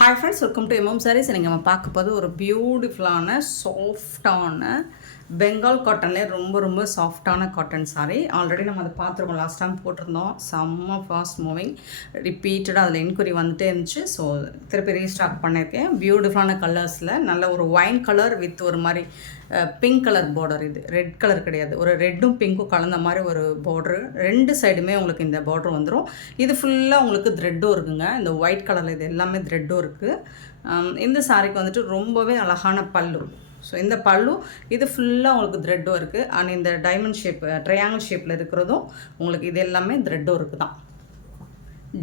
Hi friends, welcome to MM sarees. நீங்கள் நம்ம பார்க்க போது ஒரு பியூட்டிஃபுல்லான சாஃப்டான பெங்கால் காட்டன்லேயே ரொம்ப ரொம்ப சாஃப்டான காட்டன் சாரீ. ஆல்ரெடி நம்ம அதை பார்த்துருக்கோம், லாஸ்ட் டைம் போட்டிருந்தோம். செம்ம ஃபாஸ்ட் மூவிங், ரிப்பீட்டடாக அதில் என்கொயரி வந்துட்டே இருந்துச்சு. ஸோ திருப்பி ரீஸ்டாக் பண்ணியிருக்கேன். பியூட்டிஃபுல்லான கலர்ஸில் நல்ல ஒரு ஒயின் கலர் வித் ஒரு மாதிரி பிங்க் கலர் பார்டர். இது ரெட் கலர் கிடையாது, ஒரு ரெட்டும் பிங்க்கும் கலந்த மாதிரி ஒரு பார்டரு. ரெண்டு சைடுமே உங்களுக்கு இந்த பார்டர் வந்துடும். இது ஃபுல்லாக உங்களுக்கு த்ரெட்டும் இருக்குங்க. இந்த ஒயிட் கலரில் இது எல்லாமே த்ரெட்டும் இருக்குது. இந்த சாரீக்கு வந்துட்டு ரொம்பவே அழகான பல்லு. ஸோ இந்த பல்லு இது ஃபுல்லாக உங்களுக்கு த்ரெட்டும் இருக்குது. அண்ட் இந்த டைமண்ட் ஷேப் ட்ரையாங்கிள் ஷேப்பில் இருக்கிறதும் உங்களுக்கு இது எல்லாமே த்ரெட்டும் இருக்குது தான்.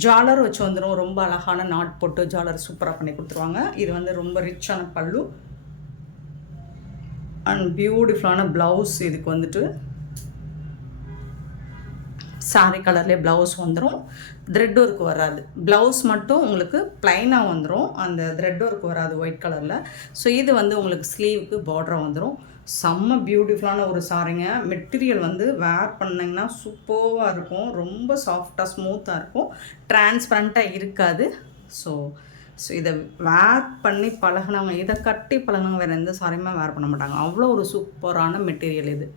ஜாலர் வச்சு வந்துடும். ரொம்ப அழகான நாட் போட்டு ஜாலர் சூப்பராக பண்ணி கொடுத்துருவாங்க. இது வந்து ரொம்ப ரிச்சான பல்லு அண்ட் பியூட்டிஃபுல்லான ப்ளவுஸ். இதுக்கு வந்துட்டு சாரி கலர்லேயே ப்ளவுஸ் வந்துடும். த்ரெட் ஒர்க் வராது. ப்ளவுஸ் மட்டும் உங்களுக்கு ப்ளைனாக வந்துடும், அந்த த்ரெட் ஒர்க் வராது ஒயிட் கலரில். ஸோ இது வந்து உங்களுக்கு ஸ்லீவுக்கு பார்டராக வந்துடும். செம்ம பியூட்டிஃபுல்லான ஒரு சாரிங்க. மெட்டீரியல் வந்து வேர் பண்ணிங்கன்னா சூப்பராக இருக்கும். ரொம்ப சாஃப்டாக ஸ்மூத்தாக இருக்கும், டிரான்ஸ்பரண்ட்டாக இருக்காது. ஸோ இதை வேர் பண்ணி பழகினவங்க, இதை கட்டி பழகினவங்க வேறு எந்த சாரியுமே வேர் பண்ண மாட்டாங்க. அவ்வளோ ஒரு சூப்பரான மெட்டீரியல். இது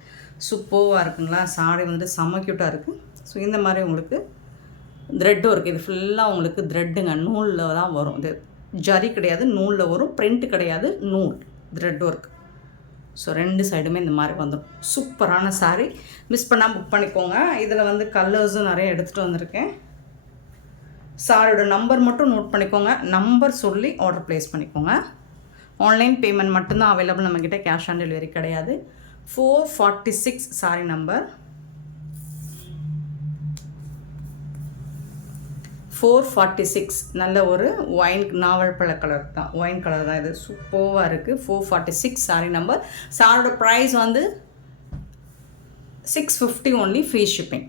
சூப்பராக இருக்குங்களா. சாரி வந்துட்டு செம்ம க்யூட்டாக இருக்குது. ஸோ இந்த மாதிரி உங்களுக்கு த்ரெட்டும் இருக்குது. இது ஃபுல்லாக உங்களுக்கு த்ரெட்டுங்க, நூலில் தான் வரும். இது ஜரி கிடையாது, நூலில் வரும். பிரிண்ட் கிடையாது, நூல் த்ரெட் ஒர்க். ஸோ ரெண்டு சைடுமே இந்த மாதிரி வந்துடும். சூப்பரான சாரீ, மிஸ் பண்ணால் புக் பண்ணிக்கோங்க. இதில் வந்து கலர்ஸும் நிறைய எடுத்துகிட்டு வந்திருக்கேன். சாரியோட நம்பர் மட்டும் நோட் பண்ணிக்கோங்க. நம்பர் சொல்லி ஆர்டர் ப்ளேஸ் பண்ணிக்கோங்க. ஆன்லைன் பேமெண்ட் மட்டும்தான் அவைலபிள் நம்மக்கிட்ட, கேஷ் ஆன் டெலிவரி கிடையாது. 446 சாரி நம்பர் 446. நல்ல ஒரு ஒயின் நாவல் பழ கலர் தான், ஒயின் கலர் தான். இது சூப்பராக இருக்குது. 446 சாரி நம்பர். சாரோட ப்ரைஸ் வந்து 650 ஒன்லி, ஃப்ரீ ஷிப்பிங்.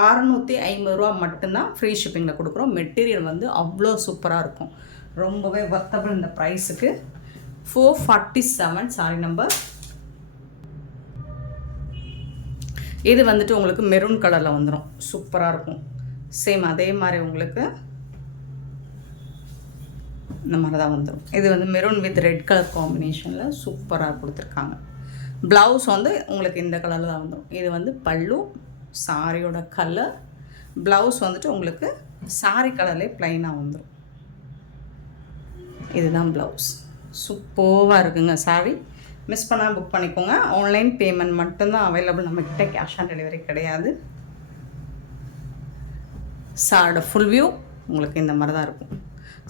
650 ரூபா மட்டும்தான் ஃப்ரீ ஷிப்பிங்கில் கொடுக்குறோம். மெட்டீரியல் வந்து அவ்வளோ சூப்பராக இருக்கும், ரொம்பவே வர்த்தபிள் இந்த ப்ரைஸுக்கு. 447 சாரி நம்பர். இது வந்துட்டு உங்களுக்கு மெரூன் கலரில் வந்துடும், சூப்பராக இருக்கும். சேம் அதே மாதிரி உங்களுக்கு இந்த மாதிரி தான் வந்துடும். இது வந்து மெரூன் வித் ரெட் கலர் காம்பினேஷனில் சூப்பராக கொடுத்துருக்காங்க. ப்ளவுஸ் வந்து உங்களுக்கு இந்த கலரில் தான் வந்துடும். இது வந்து பல்லு, சாரியோட கலர். ப்ளவுஸ் வந்துட்டு உங்களுக்கு சாரி கலர்லேயே ப்ளைனாக வந்துடும். இதுதான் ப்ளவுஸ். சூப்பராக இருக்குங்க சாரி. மிஸ் பண்ணால் புக் பண்ணிக்கோங்க. ஆன்லைன் பேமெண்ட் மட்டும்தான் அவைலபிள் நம்மக்கிட்ட, கேஷ் ஆன் டெலிவரி கிடையாது. சாரோட ஃபுல் வியூ உங்களுக்கு இந்த மாதிரி தான் இருக்கும்.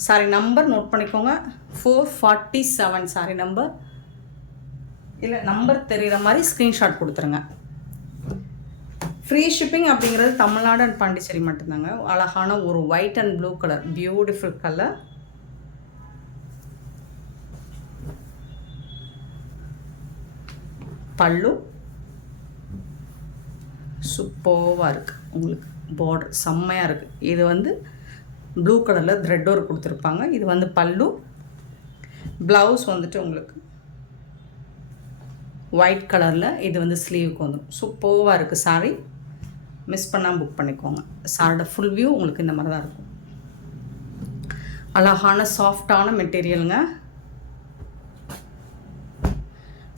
சாரி நம்பர் நோட் பண்ணிக்கோங்க. 447 சாரி நம்பர். இல்லை நம்பர் தெரிகிற மாதிரி ஸ்க்ரீன்ஷாட் கொடுத்துருங்க. ஃப்ரீ ஷிப்பிங் அப்படிங்கிறது தமிழ்நாடு அண்ட் பாண்டிச்சேரி மட்டும்தாங்க. அழகான ஒரு white and blue colour, beautiful colour. பல்லு சூப்பராக இருக்குது. உங்களுக்கு பார்டர் செம்மையாக இருக்குது. இது வந்து ப்ளூ கலரில் த்ரெட் ஒர்க் கொடுத்துருப்பாங்க. இது வந்து பல்லு. ப்ளவுஸ் வந்துட்டு உங்களுக்கு ஒயிட் கலரில். இது வந்து ஸ்லீவுக்கு வந்துடும். சூப்பராக இருக்குது சாரி. மிஸ் பண்ணால் புக் பண்ணிக்கோங்க. சாரோட ஃபுல் வியூ உங்களுக்கு இந்த மாதிரி தான் இருக்கும். அழகான சாஃப்டான மெட்டீரியலுங்க.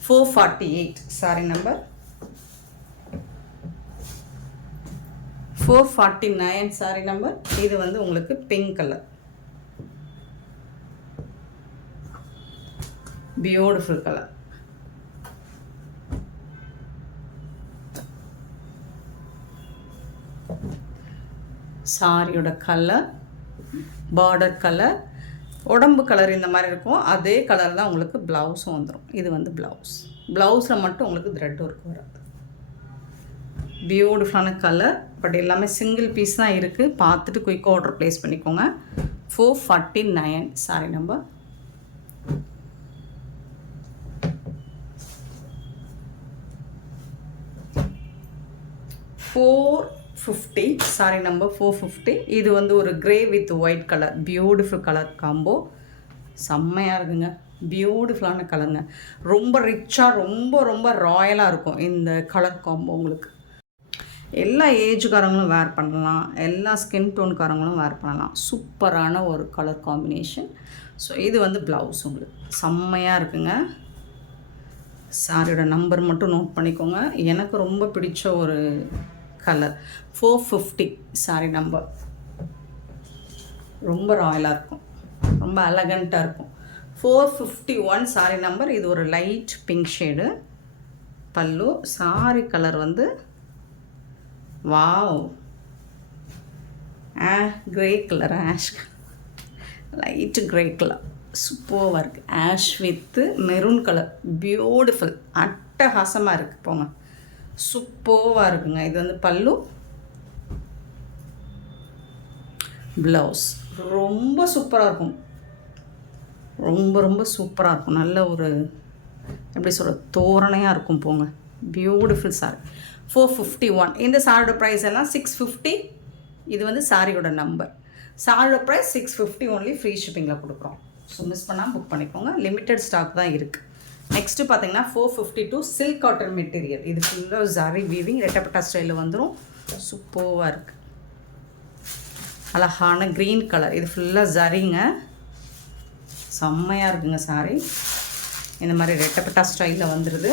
448 சாரி நம்பர். 449 sorry number. இது வந்து உங்களுக்கு பிங்க் கலர், பியூட்டிஃபுல் கலர். சாரியோட கலர், பார்டர் கலர், உடம்பு கலர் இந்த மாதிரி இருக்கும். அதே கலர் தான் உங்களுக்கு ப்ளவுஸும் வந்துடும். இது வந்து ப்ளவுஸ். ப்ளவுஸில் மட்டும் உங்களுக்கு த்ரெட் ஒர்க் வராது. பியூட்டிஃபுல்லான கலர். பட் எல்லாமே சிங்கிள் பீஸ் தான் இருக்குது. பார்த்துட்டு குயிக் ஆர்டர் ப்ளேஸ் பண்ணிக்கோங்க. 449 சாரி நம்பர். 450 sorry number 450. இது வந்து ஒரு grey with white colour, beautiful colour combo. செம்மையாக இருக்குங்க, பியூட்டிஃபுல்லான கலருங்க. ரொம்ப ரிச்சாக ரொம்ப ரொம்ப ராயலாக இருக்கும் இந்த கலர் காம்போ உங்களுக்கு. எல்லா ஏஜுக்காரங்களும் வேர் பண்ணலாம், எல்லா ஸ்கின் டோனுக்காரங்களும் வேர் பண்ணலாம். சூப்பரான ஒரு கலர் காம்பினேஷன். ஸோ இது வந்து ப்ளவுஸ் உங்களுக்கு செம்மையாக இருக்குங்க. சாரியோட நம்பர் மட்டும் நோட் பண்ணிக்கோங்க. எனக்கு ரொம்ப பிடிச்ச ஒரு கலர் 450 சாரி நம்பர். ரொம்ப ராயலாக இருக்கும், ரொம்ப எலகண்ட்டாக இருக்கும். 451 சாரி நம்பர். இது ஒரு லைட் பிங்க் ஷேடு பல்லு. சாரி கலர் வந்து wow grey colour, ash light grey colour சூப்பராக இருக்குது. Ash with maroon colour beautiful, அட்டகாசமாக இருக்குது. போங்க, சூப்பராக இருக்குங்க. இது வந்து பல்லு, ப்ளவுஸ் ரொம்ப சூப்பராக இருக்கும். ரொம்ப ரொம்ப சூப்பராக இருக்கும். நல்ல ஒரு எப்படி சொல்கிற தோரணையாக இருக்கும். போங்க, பியூட்டிஃபுல் சாரி. 451. இந்த சாரியோட ப்ரைஸ் எல்லாம் 650. இது வந்து சாரியோட நம்பர். சாரியோட ப்ரைஸ் 650 ஒன்லி. ஃப்ரீ ஷிப்பிங்கில் கொடுக்குறோம். ஸோ மிஸ் பண்ணாமல் புக் பண்ணிக்கோங்க. லிமிட்டட் ஸ்டாக் தான் இருக்குது. நெக்ஸ்ட்டு பார்த்தீங்கன்னா 452 சில்க் காட்டன் மெட்டீரியல். இது ஃபுல்லாக ஜாரி வீவிங் ரெட்டப்பட்டா ஸ்டைலில் வந்துடும். சூப்பராக இருக்குது. அழகான க்ரீன் கலர். இது ஃபுல்லாக ஜரிங்க, செம்மையாக இருக்குங்க சாரி. இந்த மாதிரி ரெட்டப்பட்டா ஸ்டைலில் வந்துடுது.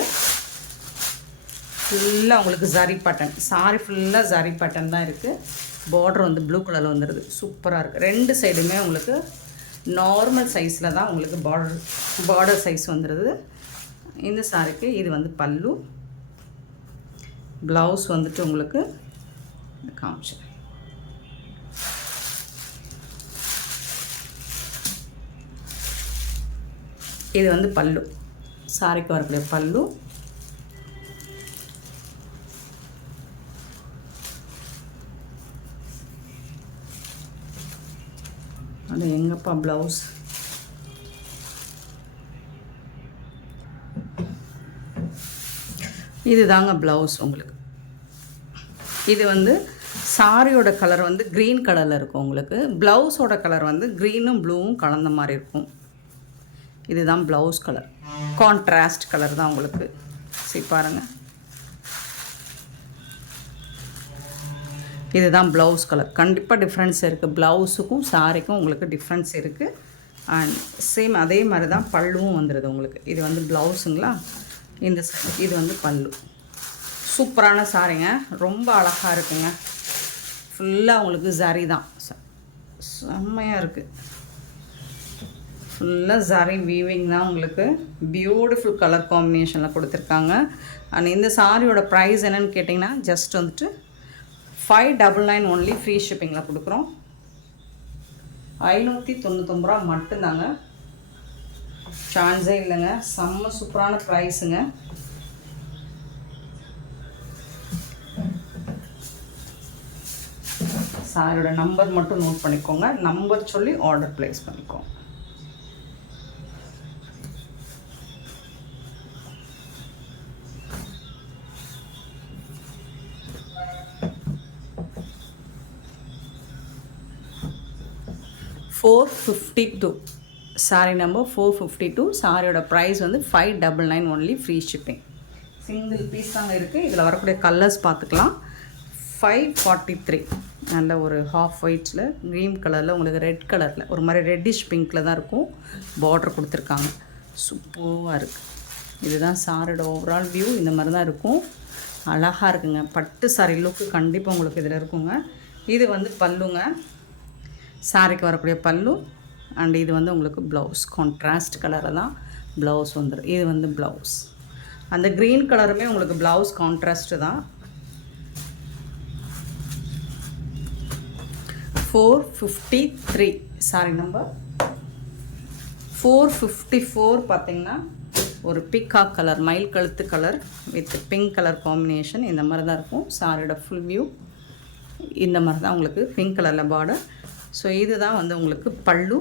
ஃபுல்லாக உங்களுக்கு ஜரி பட்டன். சாரி ஃபுல்லாக ஜரி பட்டன் தான் இருக்குது. பார்டர் வந்து ப்ளூ கலரில் வந்துடுது. சூப்பராக இருக்குது. ரெண்டு சைடுமே உங்களுக்கு நார்மல் சைஸில் தான் உங்களுக்கு பார்டர் சைஸ் வந்துடுது. இந்த சாரிக்கு இது வந்து பல்லு. ப்ளவுஸ் வந்துட்டு உங்களுக்கு காமிச்சேன். இது வந்து பல்லு, சாரிக்கு வரக்கூடிய பல்லு. அது எங்கப்பா ப்ளவுஸ்? இது தாங்க ப்ளவுஸ் உங்களுக்கு. இது வந்து சாரியோட கலர் வந்து க்ரீன் கலரில் இருக்கும் உங்களுக்கு. ப்ளவுஸோட கலர் வந்து க்ரீனும் ப்ளூவும் கலந்த மாதிரி இருக்கும். இதுதான் ப்ளவுஸ் கலர். கான்ட்ராஸ்ட் கலர் தான் உங்களுக்கு. சரி பாருங்கள், இதுதான் ப்ளவுஸ் கலர். கண்டிப்பாக டிஃப்ரென்ஸ் இருக்குது. ப்ளவுஸுக்கும் சாரிக்கும் உங்களுக்கு டிஃப்ரென்ஸ் இருக்குது. அண்ட் சேம் அதே மாதிரி தான் பல்லுவும் வந்துடுது உங்களுக்கு. இது வந்து ப்ளவுஸுங்களா, இந்த இது வந்து பல்லு. சூப்பரான சாரிங்க, ரொம்ப அழகாக இருக்குங்க. ஃபுல்லாக உங்களுக்கு ஜரி தான், செம்மையாக இருக்குது. ஃபுல்லாக ஜரி வீவிங் தான் உங்களுக்கு. பியூட்டிஃபுல் கலர் காம்பினேஷனில் கொடுத்துருக்காங்க. அண்ட் இந்த சாரியோட ப்ரைஸ் என்னென்னு கேட்டிங்கன்னா ஜஸ்ட் வந்துட்டு 599 ஒன்லி. ஃப்ரீ ஷிப்பிங்கில் கொடுக்குறோம். 599 ரூபா மட்டும்தாங்க, சான்ஸே இல்லைங்க. செம்ம சூப்பரான ப்ரைஸுங்க. சாரியோட நம்பர் மட்டும் நோட் பண்ணிக்கோங்க. நம்பர் சொல்லி ஆர்டர் ப்ளேஸ் பண்ணிக்கோங்க. $452 சாரி நம்பர் 452. சாரியோட ப்ரைஸ் வந்து 599 only. Free shipping. Single piece தாங்க இருக்குது. இதில் வரக்கூடிய கலர்ஸ் பார்த்துக்கலாம். 543 நல்ல ஒரு ஹாஃப் ஒயிட்டில் க்ரீன் கலரில் உங்களுக்கு ரெட் கலரில் ஒரு மாதிரி ரெட்டிஷ் பிங்க்கில் தான் இருக்கும். பார்டர் கொடுத்துருக்காங்க. சூப்பராக இருக்குது. இதுதான் சாரியோட ஓவரால் வியூ. இந்த மாதிரி தான் இருக்கும். அழகாக இருக்குங்க. பட்டு சாரி லுக்கு கண்டிப்பாக உங்களுக்கு இதில் இருக்குங்க. இது வந்து பல்லுங்க, சாரிக்கு வரக்கூடிய பல்லு. அண்ட் இது வந்து உங்களுக்கு ப்ளவுஸ். கான்ட்ராஸ்ட் கலரில் தான் ப்ளவுஸ் வந்துடும். இது வந்து ப்ளவுஸ். அந்த க்ரீன் கலருமே உங்களுக்கு ப்ளவுஸ் கான்ட்ராஸ்ட்டு தான். 453 சாரி நம்பர் 454. பார்த்திங்கன்னா ஒரு பிக்காக் கலர், மயில் கழுத்து colour with pink colour combination. இந்த மாதிரி தான் இருக்கும். சாரியோட ஃபுல் வியூ இந்த மாதிரி தான் உங்களுக்கு. பிங்க் கலரில் பார்டர். ஸோ இது தான் வந்து உங்களுக்கு பல்லு,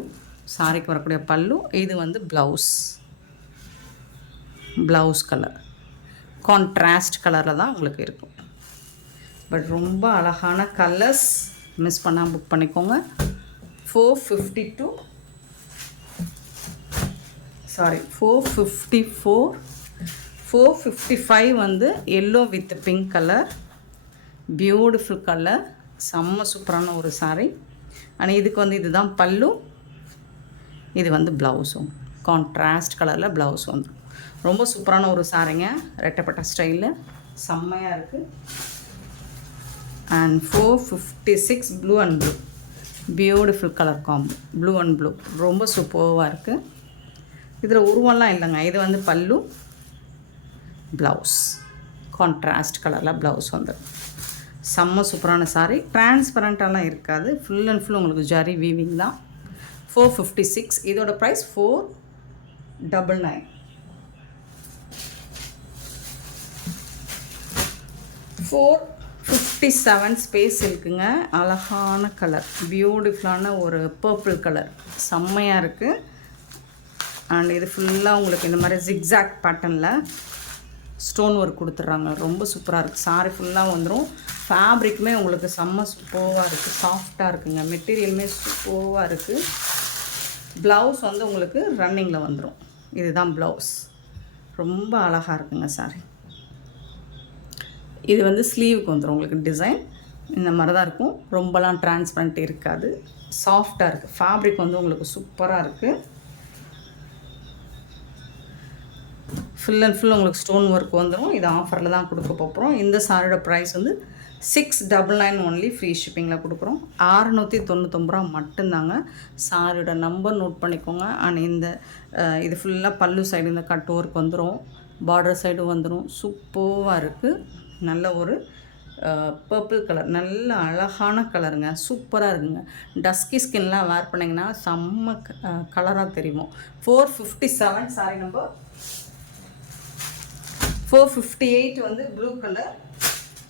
சாரிக்கு வரக்கூடிய பல்லு. இது வந்து ப்ளவுஸ் கலர் கான்ட்ராஸ்ட் கலரில் தான் உங்களுக்கு இருக்கும். பட் ரொம்ப அழகான கலர்ஸ், மிஸ் பண்ணால் புக் பண்ணிக்கோங்க. 452 சாரி 454. 455 வந்து yellow with pink colour. Beautiful colour, செம்ம சூப்பரான ஒரு சாரீ. ஆனால் இதுக்கு வந்து இதுதான் பல்லு, இது வந்து ப்ளவுஸும் கான்ட்ராஸ்ட் கலரில் ப்ளவுஸ் வந்துடும். ரொம்ப சூப்பரான ஒரு சாரீங்க, ரெட்டப்பட்ட ஸ்டைலில் செம்மையாக இருக்குது. And 456 blue and blue, beautiful colour combo, blue and blue ரொம்ப சூப்பராக இருக்குது. இதில் உருவம்லாம் இல்லைங்க, இது வந்து பல்லு, ப்ளவுஸ் கான்ட்ராஸ்ட் கலரில் ப்ளவுஸ் வந்துடும். செம்ம சூப்பரான சாரீ, டிரான்ஸ்பரண்ட்டாலாம் இருக்காது, ஃபுல் அண்ட் ஃபுல் உங்களுக்கு ஜரி வீவிங் தான். 456, இதோட ப்ரைஸ் 499. 457 ஸ்பேஸ் இருக்குங்க. அழகான கலர், பியூட்டிஃபுல்லான ஒரு பர்பிள் கலர், செம்மையாக இருக்குது. அண்ட் இது ஃபுல்லாக உங்களுக்கு இந்த மாதிரி ஜிக்ஸாக் பேட்டர்னில் ஸ்டோன் ஒர்க் கொடுத்துட்றாங்க, ரொம்ப சூப்பராக இருக்குது. சாரி ஃபுல்லாக வந்துடும். ஃபேப்ரிக்குமே உங்களுக்கு செம்ம சூப்பராக இருக்குது, சாஃப்டாக இருக்குங்க, மெட்டீரியலுமே சூப்பராக இருக்குது. ப்ளவுஸ் வந்து உங்களுக்கு ரன்னிங்கில் வந்துடும். இதுதான் ப்ளவுஸ், ரொம்ப அழகாக இருக்குங்க சாரி. இது வந்து ஸ்லீவுக்கு வந்துடும் உங்களுக்கு டிசைன் இந்த மாதிரி தான் இருக்கும். ரொம்பலாம் டிரான்ஸ்பரண்ட் இருக்காது, சாஃப்டாக இருக்குது. ஃபேப்ரிக் வந்து உங்களுக்கு சூப்பராக இருக்குது. ஃபுல் அண்ட் ஃபுல் உங்களுக்கு ஸ்டோன் ஒர்க் வந்துடும். இது ஆஃபரில் தான் கொடுக்க போகிறோம். இந்த சாரியோட ப்ரைஸ் வந்து 699 ஒன்லி, ஃப்ரீ ஷிப்பிங்கில் கொடுக்குறோம். 699 ரூபா மட்டும்தாங்க. சாரியோட நம்பர் நோட் பண்ணிக்கோங்க. அண்ட் இந்த இது ஃபுல்லாக பல்லு சைடு இந்த கட் ஒர்க் வந்துடும், பார்டர் சைடும் வந்துடும். சூப்பராக இருக்குது. நல்ல ஒரு பர்பிள் கலர், நல்ல அழகான கலருங்க, சூப்பராக இருக்குங்க. டஸ்கி ஸ்கின்லாம் வேர் பண்ணிங்கன்னா செம்ம கலராக தெரியும். 457 சாரி நம்பர் 458 வந்து ப்ளூ கலர்.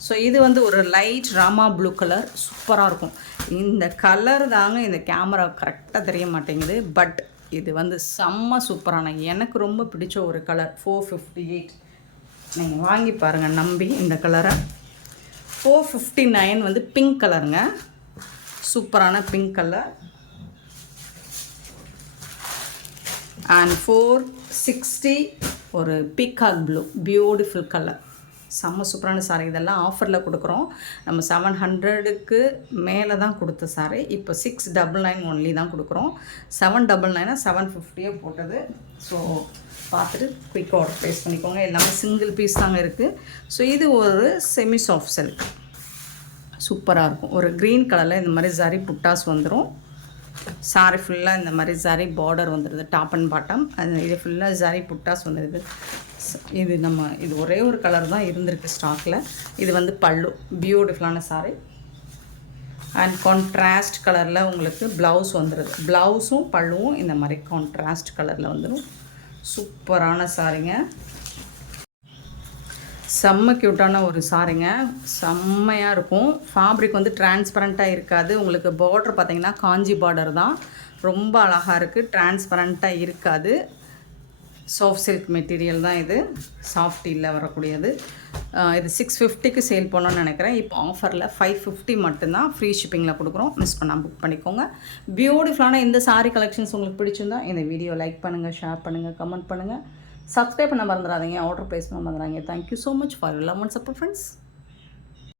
ஸோ இது வந்து ஒரு லைட் ராமா ப்ளூ கலர், சூப்பராக இருக்கும். இந்த கலர் தாங்க இந்த கேமரா கரெக்டாக தெரிய மாட்டேங்குது, பட் இது வந்து செம்ம சூப்பரான, எனக்கு ரொம்ப பிடிச்ச ஒரு கலர். 458 நீங்கள் வாங்கி பாருங்கள் நம்பி இந்த கலரை. 459 வந்து பிங்க் கலருங்க, சூப்பரான பிங்க் கலர். அண்ட் 460 ஒரு பீகாக் ப்ளூ, பியூட்டிஃபுல் கலர், செம்ம சூப்பரான சாரி. இதெல்லாம் ஆஃபரில் கொடுக்குறோம். நம்ம 700க்கு மேலே தான் கொடுத்த சாரி, இப்போ 699 ஒன்லி தான் கொடுக்குறோம். 799 750 போட்டது. ஸோ பார்த்துட்டு குயிக்காக ஆர்டர் ப்ளேஸ் பண்ணிக்கோங்க. எல்லாமே சிங்கிள் பீஸ் தாங்க இருக்குது. ஸோ இது ஒரு செமி சாஃப்ட் சில்க், சூப்பராக இருக்கும். ஒரு க்ரீன் கலரில் இந்த மாதிரி ஜரி புட்டாஸ் வந்துடும். சாரி ஃபுல்லாக இந்த மாதிரி ஜரி பார்டர் வந்துடுது, டாப் அண்ட் பாட்டம். அது இது ஃபுல்லாக ஜரி புட்டாஸ் வந்துடுது. இது ஒரே ஒரு கலர் தான் இருந்திருக்கு ஸ்டாக்கில். இது வந்து பல்லு, பியூட்டிஃபுல்லான சாரி. அண்ட் கான்ட்ராஸ்ட் கலரில் உங்களுக்கு ப்ளவுஸ் வந்துடுது. ப்ளவுஸும் பல்லுவும் இந்த மாதிரி கான்ட்ராஸ்ட் கலரில் வந்துடும். சூப்பரான சாரிங்க, செம்ம க்யூட்டான ஒரு சாரிங்க, செம்மையாக இருக்கும். ஃபேப்ரிக் வந்து டிரான்ஸ்பரண்ட்டாக இருக்காது. உங்களுக்கு பார்டர் பார்த்திங்கன்னா காஞ்சி பார்டர் தான், ரொம்ப அழகாக இருக்குது. டிரான்ஸ்பரண்ட்டாக இருக்காது. சாஃப்ட் சில்க் மெட்டீரியல் தான் இது, சாஃப்ட் இல்லை வரக்கூடியது. இது 650க்கு சேல் பண்ணணும்னு நினைக்கிறேன். இப்போ ஆஃபரில் 550 மட்டும்தான், ஃப்ரீ ஷிப்பிங்கில் கொடுக்குறோம். மிஸ் பண்ணால் புக் பண்ணிக்கோங்க. பியூட்டிஃபுல்லான இந்த சாரீ கலெக்ஷன்ஸ் உங்களுக்கு பிடிச்சிருந்தா இந்த வீடியோ லைக் பண்ணுங்கள், ஷேர் பண்ணுங்கள், கமெண்ட் பண்ணுங்கள், சப்ஸ்கிரைப் பண்ண மறந்துடாதீங்க, ஆர்டர் ப்ளேஸ் பண்ண மறந்துடாதீங்க. Thank you so much for your love and support friends.